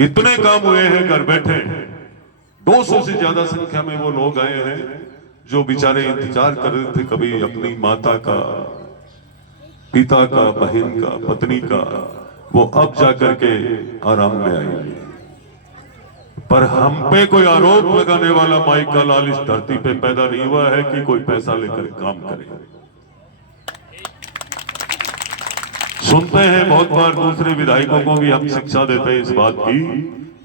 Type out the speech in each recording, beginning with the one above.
इतने काम हुए हैं घर बैठे। 200 से ज्यादा संख्या में वो लोग आए हैं जो बेचारे इंतजार कर रहे थे कभी अपनी माता का, पिता का, बहन का, पत्नी का, वो अब जाकर के आराम में आएंगे। पर हम पे कोई आरोप लगाने वाला माई का लाल इस धरती पे पैदा नहीं हुआ है कि कोई पैसा लेकर काम करे। सुनते हैं बहुत बार दूसरे विधायकों को भी हम शिक्षा देते हैं इस बात की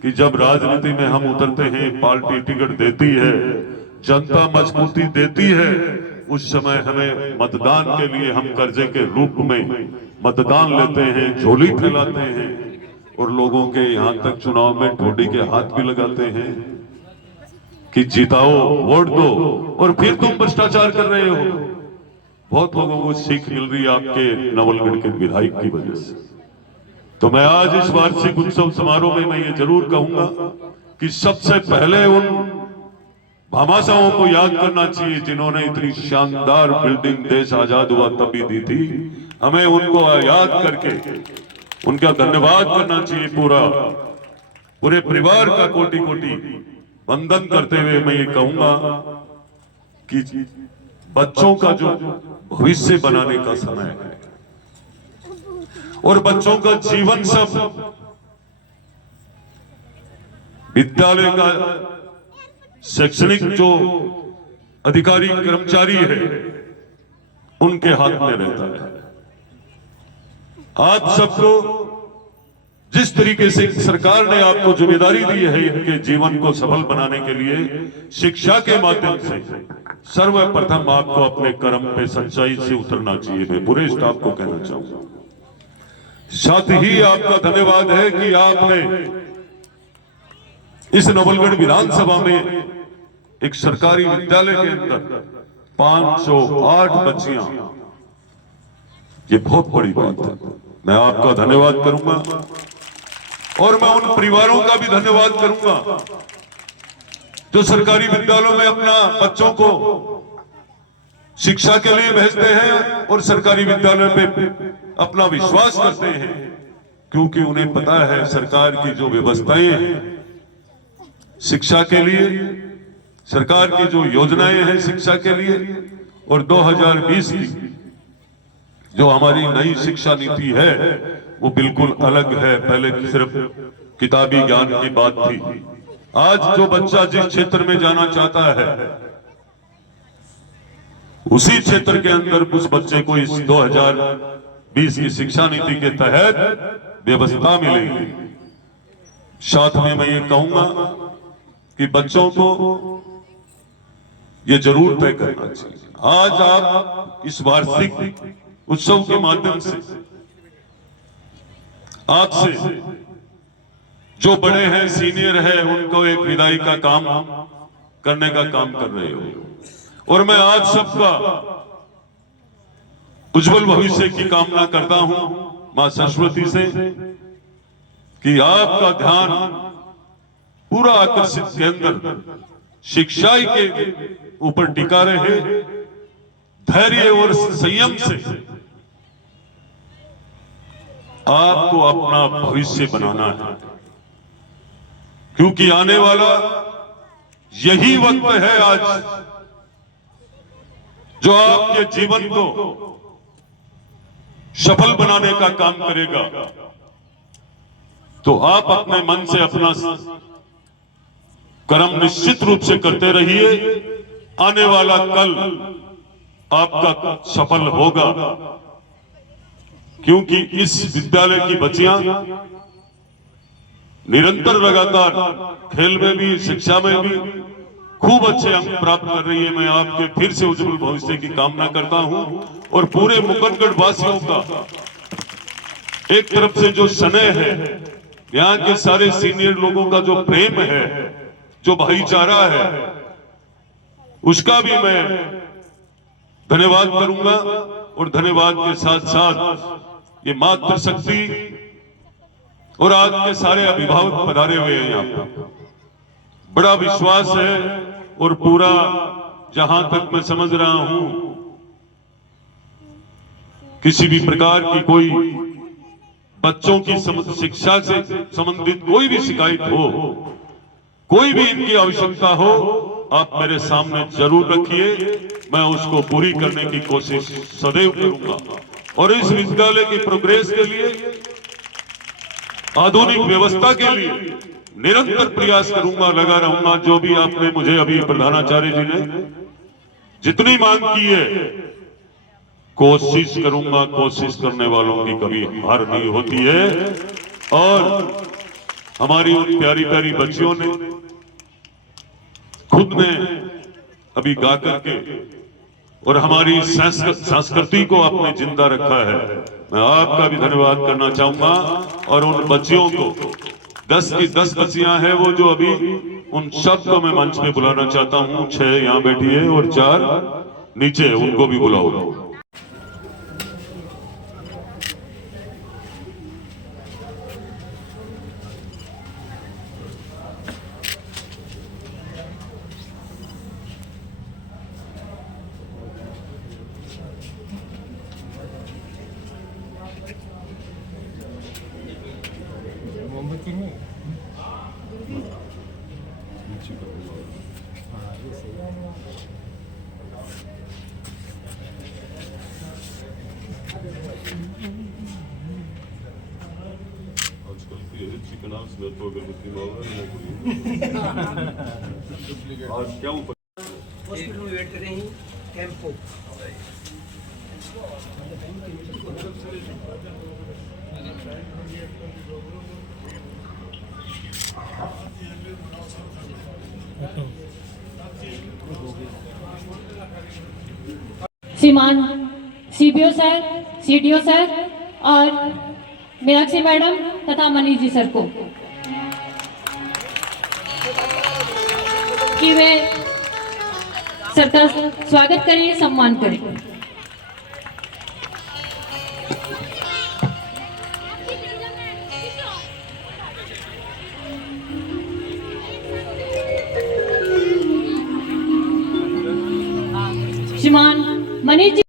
कि जब राजनीति में हम उतरते हैं, पार्टी टिकट देती है, जनता मजबूती देती है, उस समय हमें मतदान के लिए हम कर्जे के रूप में मतदान लेते हैं, झोली फैलाते हैं और लोगों के यहां तक चुनाव में ठोडी के हाथ भी लगाते हैं कि जिताओ, वोट दो, और फिर तुम भ्रष्टाचार कर रहे हो। बहुत लोगों को सीख मिल रही है आपके नवलगढ़ के विधायक की वजह से। तो मैं आज इस वार्षिक उत्सव समारोह में मैं ये जरूर कहूंगा कि सबसे पहले उन भामाशाहों को याद करना चाहिए जिन्होंने इतनी शानदार बिल्डिंग देश आजाद हुआ तभी दी थी। हमें उनको याद करके उनका धन्यवाद करना चाहिए। पूरे परिवार का कोटि कोटि वंदन करते हुए मैं ये कहूंगा कि बच्चों का जो भविष्य बनाने का समय है और बच्चों का जीवन सब विद्यालय का शैक्षणिक जो अधिकारी कर्मचारी है उनके हाथ में रहता है। आप सबको जिस तरीके से सरकार ने आपको जिम्मेदारी दी है इनके जीवन को सफल बनाने के लिए, शिक्षा के माध्यम से सर्वप्रथम आपको अपने कर्म पे सच्चाई से उतरना चाहिए। मैं पूरे स्टाफ को कहना चाहूंगा। साथ ही आपका धन्यवाद है कि आपने इस नवलगढ़ विधानसभा में एक सरकारी विद्यालय के अंदर 508 बच्चियां, ये बहुत बड़ी बात है। मैं आपका धन्यवाद करूंगा और मैं उन परिवारों का भी धन्यवाद करूंगा जो सरकारी विद्यालयों में अपना बच्चों को शिक्षा के लिए भेजते हैं और सरकारी विद्यालय पे अपना विश्वास करते हैं, क्योंकि उन्हें पता है सरकार की जो व्यवस्थाएं हैं शिक्षा के लिए, सरकार की जो योजनाएं हैं शिक्षा के लिए, और 2020 की जो हमारी नई शिक्षा नीति है वो बिल्कुल अलग है। पहले सिर्फ किताबी ज्ञान की बात थी। आज जो बच्चा जिस क्षेत्र में जाना चाहता है उसी क्षेत्र के अंदर उस बच्चे को इस 2020 की शिक्षा नीति के तहत व्यवस्था मिलेगी। साथ में मैं ये कहूंगा कि बच्चों को ये जरूर तय करना चाहिए। आज आप इस वार्षिक उत्सव के माध्यम से आपसे जो बड़े हैं, सीनियर है, उनको एक विदाई का काम करने का काम कर रहे हो और मैं आज सबका उज्जवल भविष्य की कामना करता हूं मां सरस्वती से कि आपका ध्यान पूरा आकर्षित केंद्र शिक्षा के ऊपर टिका रहे। धैर्य और संयम से आपको अपना भविष्य बनाना है, क्योंकि आने वाला यही वक्त है आज जो आपके जीवन को सफल बनाने का काम करेगा। तो आप अपने मन से अपना कर्म निश्चित रूप से करते रहिए। आने वाला कल आपका सफल होगा, क्योंकि इस विद्यालय की बच्चियां निरंतर लगातार खेल में भी, शिक्षा में भी खूब अच्छे अंक प्राप्त कर रही है। मैं आपके फिर से उज्जवल भविष्य की कामना करता हूं और पूरे मुकुंदगढ़ वासियों का एक तरफ से जो स्नेह है, यहाँ के सारे सीनियर लोगों का जो प्रेम है, जो भाईचारा है, उसका भी मैं धन्यवाद करूंगा। और धन्यवाद के साथ साथ ये मातृशक्ति और आज के सारे अभिभावक पधारे हुए हैं यहाँ पर, बड़ा विश्वास है और पूरा जहां तक मैं समझ रहा हूं किसी भी प्रकार की कोई बच्चों की शिक्षा से संबंधित कोई भी शिकायत हो, कोई भी इनकी आवश्यकता हो, आप मेरे सामने जरूर रखिए। मैं उसको पूरी करने की कोशिश सदैव करूंगा और इस विद्यालय की प्रोग्रेस के लिए, आधुनिक व्यवस्था के लिए निरंतर प्रयास करूंगा, लगा रहूंगा। जो भी आपने मुझे अभी प्रधानाचार्य जी ने जितनी मांग की है, कोशिश करूंगा। कोशिश करने वालों की कभी हार नहीं होती है। और हमारी उन प्यारी प्यारी बच्चियों ने खुद ने अभी गा करके और हमारी संस्कृति को आपने जिंदा रखा है। मैं आपका भी धन्यवाद करना चाहूंगा। और उन बच्चियों को 10 की 10 बच्चियां हैं वो जो अभी, उन सबको मैं मंच पे बुलाना चाहता हूं। 6 यहां बैठी है और 4 नीचे, उनको भी बुलाओ। मोमबत्ती नहीं आजकल की चिकनास में तो अगरबत्ती आज क्या हॉस्पिटल में वेट कर रहे हैं कैंप को। श्रीमान सीबीओ सर, सीडीओ सर और मीनाक्षी मैडम तथा मनीष जी सर को कि वे सर का स्वागत करें, सम्मान करें। श्रीमान मनीष जी